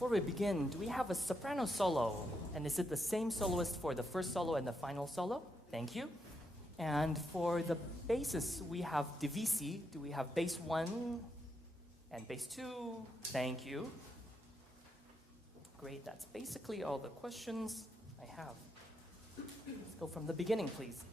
before we begin, do we have a soprano solo? And is it the same soloist for the first solo and the final solo? Thank you. And for the basses, we have divisi. Do we have bass 1 and bass 2? Thank you. Great, that's basically all the questions I have. Let's go from the beginning, please.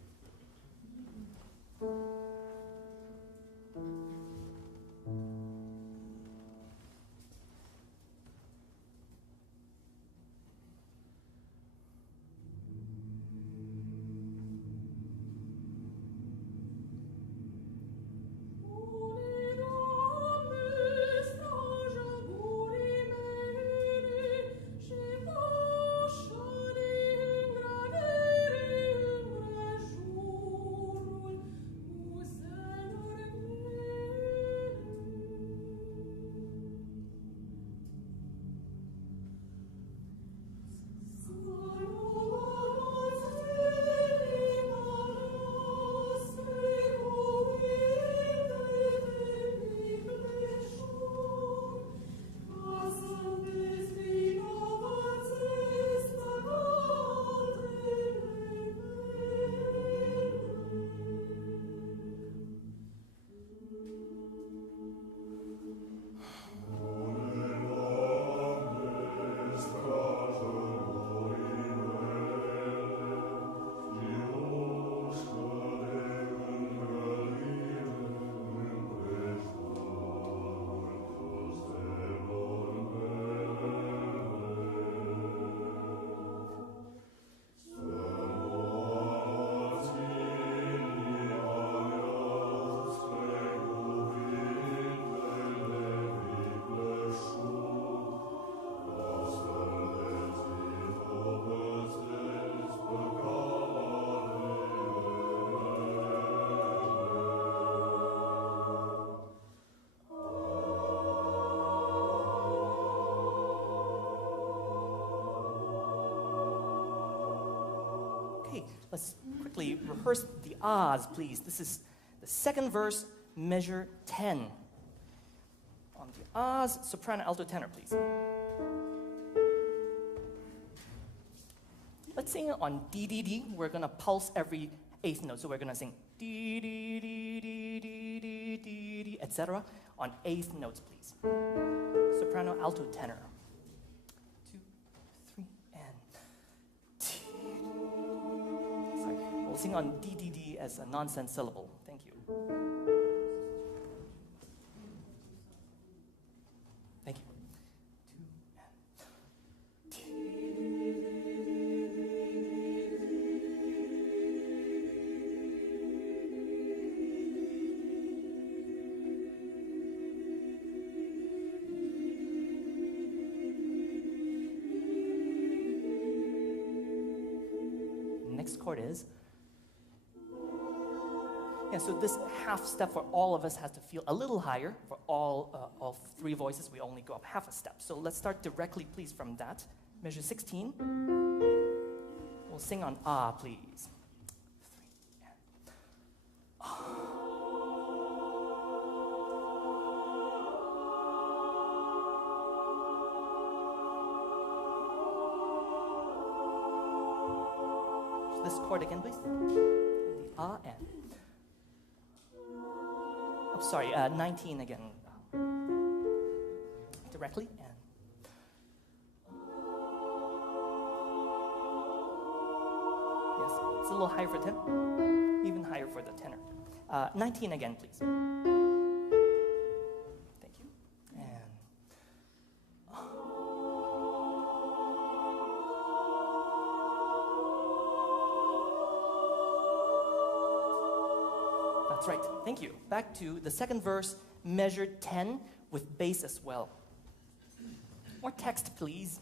Let's quickly rehearse the ahs, please. This is the second verse, measure 10. On the ahs, soprano, alto, tenor, please. Let's sing it on D, D, D. We're going to pulse every eighth note. So we're going to sing D, D, D, D, D, D, D, D, etc. on eighth notes, please. Soprano, alto, tenor. 2, 3, and T. Sorry, we'll sing on D, D, D as a nonsense syllable. Thank you. Thank you. 2, and T. Next chord is, yeah, so this half step for all of us has to feel a little higher. For all three voices, we only go up half a step. So let's start directly, please, from that. Measure 16. We'll sing on ah, please. 3 and ah. This chord again, please. The ah and. Oh, sorry, 19 again. Directly and. Yes, it's a little higher for tenor. Even higher for the tenor. 19 again, please. Thank you. And. That's right, thank you. Back to the second verse, measure 10 with bass as well. More text, please.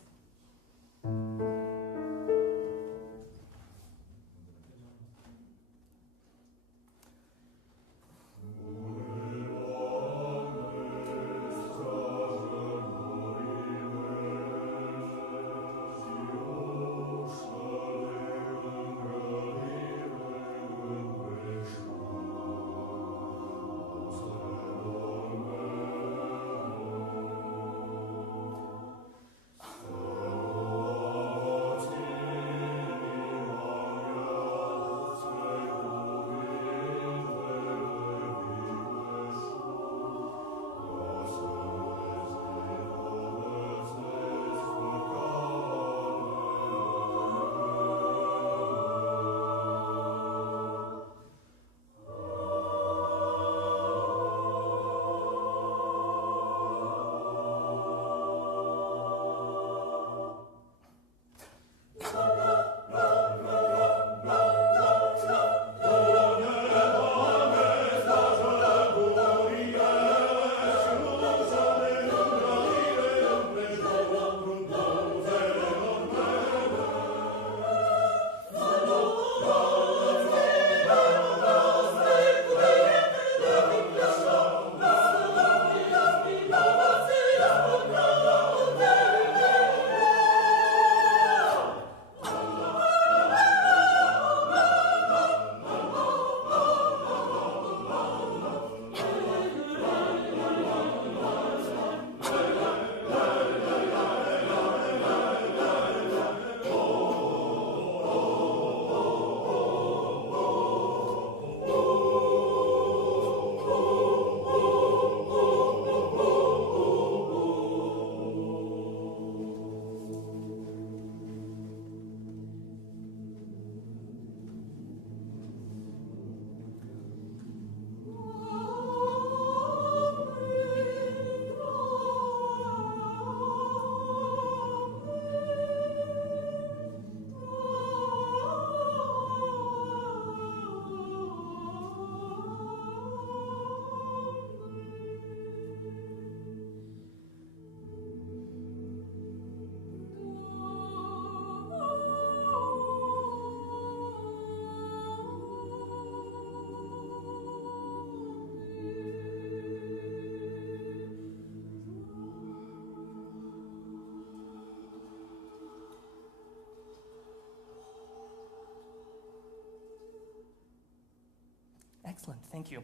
Excellent, thank you.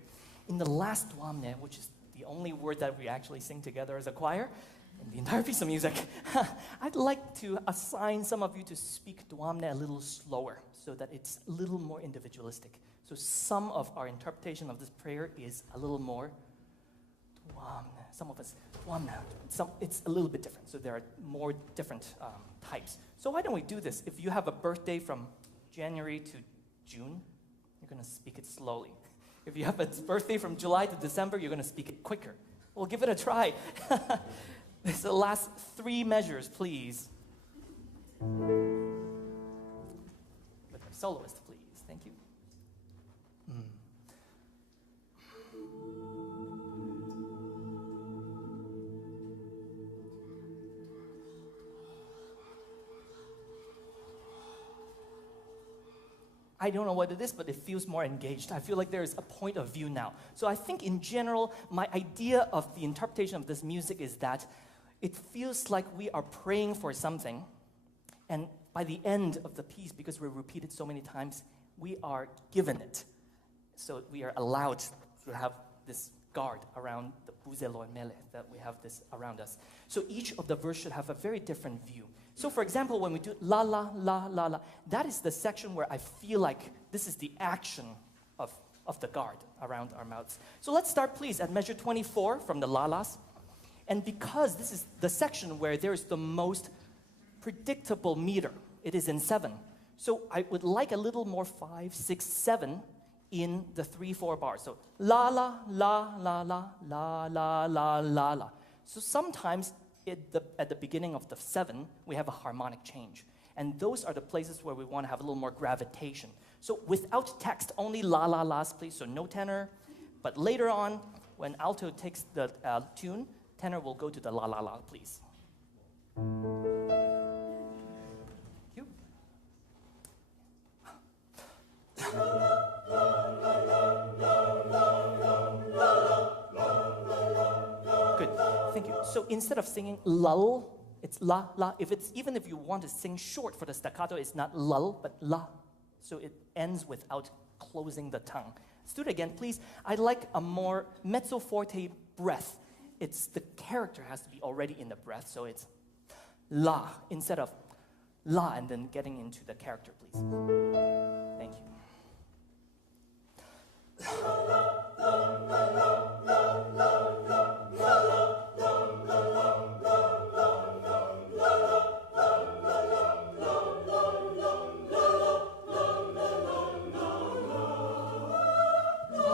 In the last Doamne, which is the only word that we actually sing together as a choir in the entire piece of music, I'd like to assign some of you to speak Doamne a little slower so that it's a little more individualistic. So some of our interpretation of this prayer is a little more Doamne. Some of us, Doamne. It's a little bit different. So there are more different types. So why don't we do this? If you have a birthday from January to June, you're going to speak it slowly. If you have a birthday from July to December, you're going to speak it quicker. Well, give it a try. This is the last 3 measures, please. With our soloist, please. Thank you. I don't know what it is, but it feels more engaged. I feel like there is a point of view now. So I think in general, my idea of the interpretation of this music is that it feels like we are praying for something, and by the end of the piece, because we repeat it so many times, we are given it. So we are allowed to have this guard around the buzelo and mele, that we have this around us. So each of the verse should have a very different view. So for example, when we do la, la, la, la, la, that is the section where I feel like this is the action of the guard around our mouths. So let's start, please, at measure 24 from the la-las. And because this is the section where there is the most predictable meter, it is in 7. So I would like a little more 5, 6, 7 in the 3, 4 bars. So la, la, la, la, la, la, la, la, la, la. So sometimes at the beginning of the 7, we have a harmonic change. And those are the places where we want to have a little more gravitation. So without text, only la, la, las, please, so no tenor. But later on, when alto takes the tune, tenor will go to the la, la, la, please. You. Good, thank you. So instead of singing lull, it's la, la. Even if you want to sing short for the staccato, it's not lull, but la. So it ends without closing the tongue. Let's do it again, please. I'd like a more mezzo forte breath. It's the character has to be already in the breath, so it's la instead of la and then getting into the character, please. Thank you.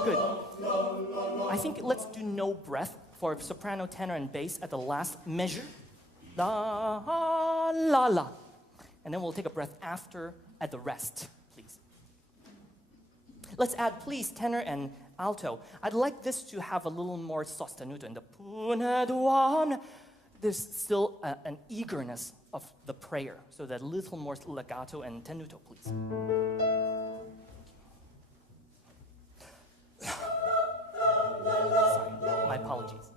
Good. I think let's do no breath for soprano, tenor, and bass at the last measure. La, la, la. And then we'll take a breath after at the rest, please. Let's add, please, tenor and alto. I'd like this to have a little more sostenuto in the Pune, Doamne. There's still an eagerness of the prayer, so that little more legato and tenuto, please. Sorry, my apologies.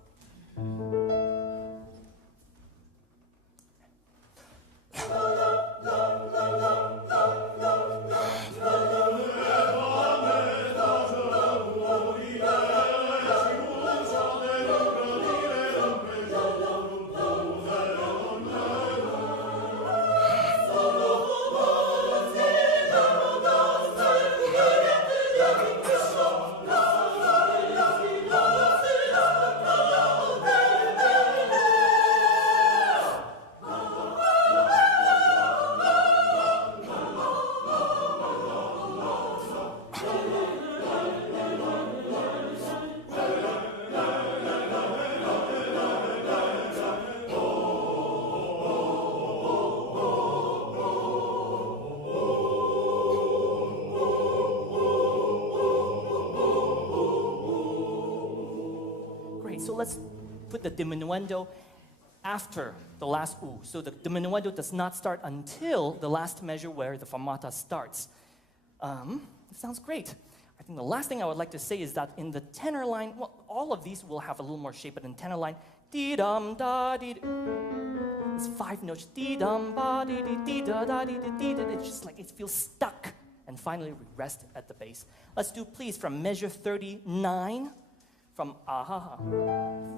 So let's put the diminuendo after the last u. So the diminuendo does not start until the last measure where the fermata starts. It sounds great. I think the last thing I would like to say is that in the tenor line, well, all of these will have a little more shape, but in tenor line, dee-dum, da-dee, it's 5 notes, dee-dum, ba-dee-dee, dee-da-da-dee-dee-dee-da. It's just like it feels stuck. And finally, we rest at the base. Let's do, please, from measure 39, from ah-ha-ha,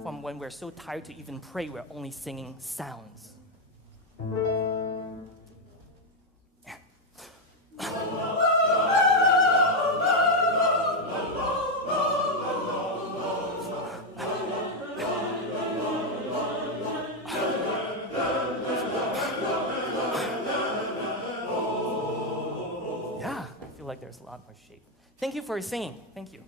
from when we're so tired to even pray, we're only singing sounds. Like there's a lot more shape. Thank you for singing. Thank you.